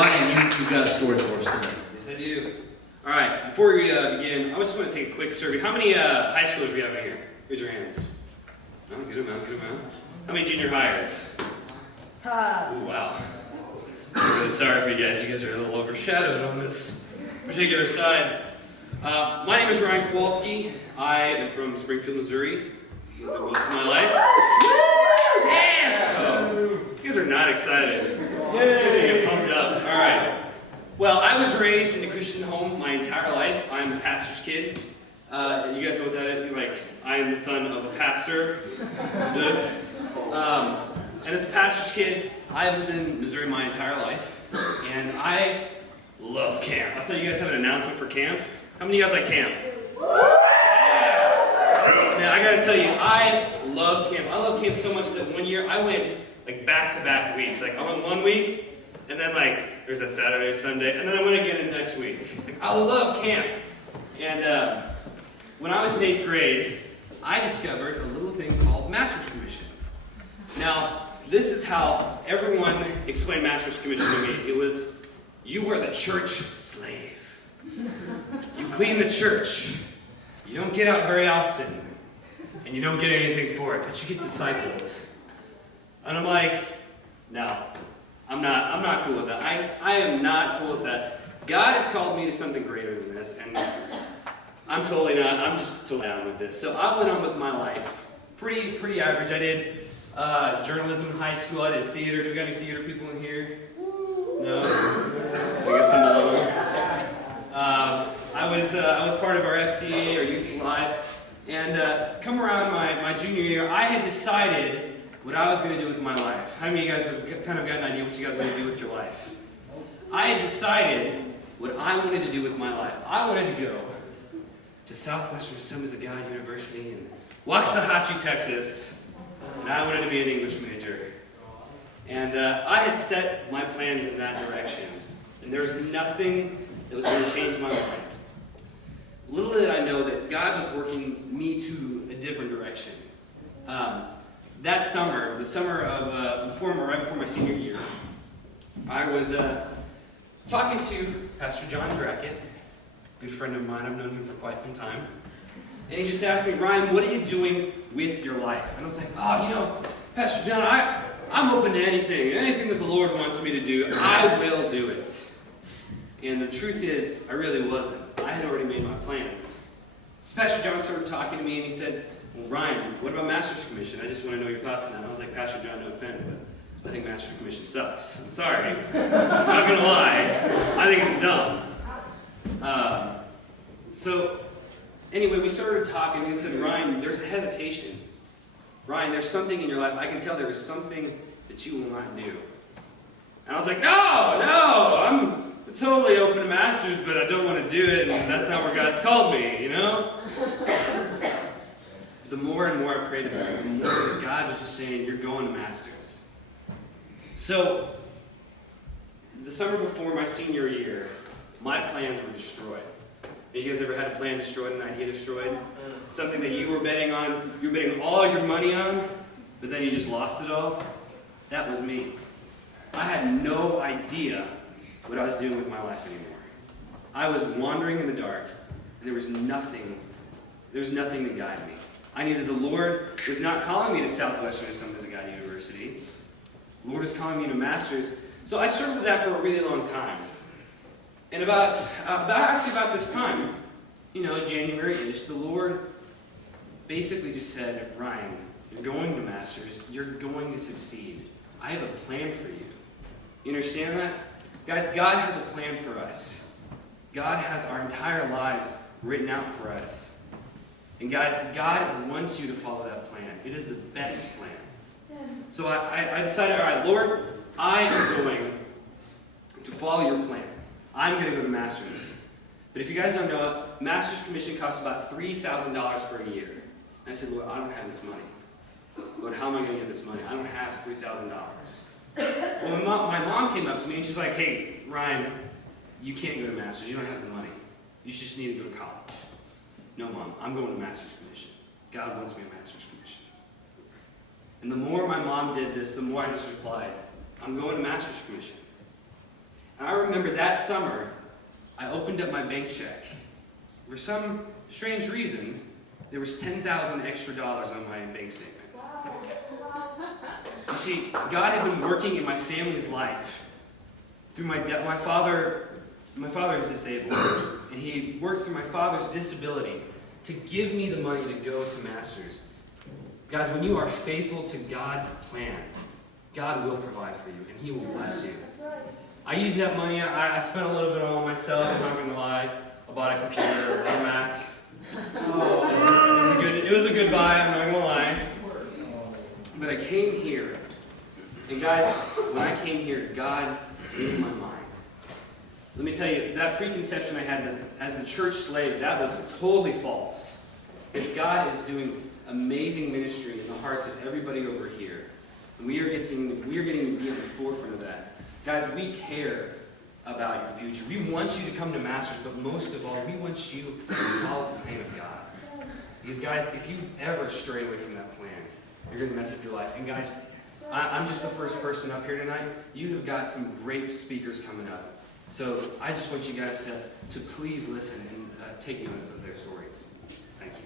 lot, and you've got a story for us today. Yes, I do. All right, before we begin, I just want to take a quick survey. How many high schoolers we have in here? Raise your hands. Oh, good amount, good amount. How many junior hires? Ooh, wow. I'm really sorry for you guys. You guys are a little overshadowed on this particular side. My name is Ryan Kowalski. I am from Springfield, Missouri. Lived there most of my life. Yeah! Oh, you guys are not excited. You guys are getting pumped up. All right. Well, I was raised in a Christian home my entire life. I'm a pastor's kid. You guys know what that is? Like, I am the son of a pastor. And as a pastor's kid, I've lived in Missouri my entire life. And I love camp. I saw you guys have an announcement for camp. How many of you guys like camp? Yeah! Man, I gotta tell you, I love camp. I love camp so much that one year I went like back-to-back weeks. Like, I went 1 week, and then like, there's that Saturday or Sunday, and then I went again the next week. Like, I love camp. And when I was in 8th grade, I discovered a little thing called Master's Commission. Now, this is how everyone explained Master's Commission to me. It was, you were the church slave. You clean the church. You don't get out very often. And you don't get anything for it, but you get discipled. And I'm like, no, I'm not cool with that. I am not cool with that. God has called me to something greater than this, and I'm totally not. I'm just totally down with this. So I went on with my life. Pretty average. I did journalism in high school. I did theater. Do we got any theater people in here? No? I guess I'm alone. I was part of our FCA, our Youth Alive, and come around my junior year, I had decided what I was going to do with my life. How many of you guys have kind of got an idea what you guys want to do with your life? I had decided what I wanted to do with my life. I wanted to go to Southwestern Assemblies of God University in Waxahachie, Texas, and I wanted to be an English major. And I had set my plans in that direction, and there was nothing that was going to change my mind. Little did I know that God was working me to a different direction. That summer, the summer of right before my senior year, I was talking to Pastor John Drackett, a good friend of mine. I've known him for quite some time. And he just asked me, Ryan, what are you doing with your life? And I was like, Pastor John, I'm open to anything that the Lord wants me to do, I will do it. And the truth is, I really wasn't. I had already made my plans. So Pastor John started talking to me, and he said, well, Ryan, what about Master's Commission? I just want to know your thoughts on that. And I was like, Pastor John, no offense, but I think Master's Commission sucks. I'm sorry. I'm not going to lie. I think it's dumb. So anyway, we started talking, and he said, Ryan, there's a hesitation. Ryan, there's something in your life. I can tell there is something that you will not do. And I was like, no, I'm totally open to Masters, but I don't want to do it, and that's not where God's called me, you know? The more and more I prayed about it, the more God was just saying, you're going to Masters. So, the summer before my senior year, my plans were destroyed. You guys ever had a plan destroyed, an idea destroyed? Something that you were betting on, you were betting all your money on, but then you just lost it all? That was me. I had no idea what I was doing with my life anymore. I was wandering in the dark, and there was nothing to guide me. I knew that the Lord was not calling me to Southwestern Assemblies of God University. The Lord was calling me to Masters. So I struggled with that for a really long time. And about this time, January-ish, the Lord basically just said, Ryan, you're going to Masters. You're going to succeed. I have a plan for you. You understand that? Guys, God has a plan for us. God has our entire lives written out for us. And guys, God wants you to follow that plan. It is the best plan. So I decided, all right, Lord, I am going to follow your plan. I'm going to go to Masters. But if you guys don't know it, Master's Commission costs about $3,000 for a year. And I said, Lord, I don't have this money. Lord, how am I going to get this money? I don't have $3,000. Well, my mom came up to me and she's like, hey, Ryan, you can't go to Masters. You don't have the money. You just need to go to college. No, Mom, I'm going to Master's Commission. God wants me a Master's Commission. And the more my mom did this, the more I just replied, I'm going to Master's Commission. And I remember that summer, I opened up my bank check. For some strange reason, there was $10,000 extra on my bank statement. You see, God had been working in my family's life through my father. My father is disabled, and he worked through my father's disability to give me the money to go to Masters. Guys, when you are faithful to God's plan, God will provide for you, and He will bless you. I used that money. I spent a little bit on myself. I'm not going to lie. I bought a computer, a Mac. It was a good buy. I'm not going to lie. But I came here, and guys, when I came here, God blew my mind. Let me tell you, that preconception I had that as the church slave, that was totally false. Because God is doing amazing ministry in the hearts of everybody over here. And we are getting to be on the forefront of that. Guys, we care about your future. We want you to come to Masters, but most of all, we want you to follow the plan of God. Because guys, if you ever stray away from that plan, you're going to mess up your life. And guys, I'm just the first person up here tonight. You have got some great speakers coming up. So I just want you guys to please listen and take notice of their stories. Thank you.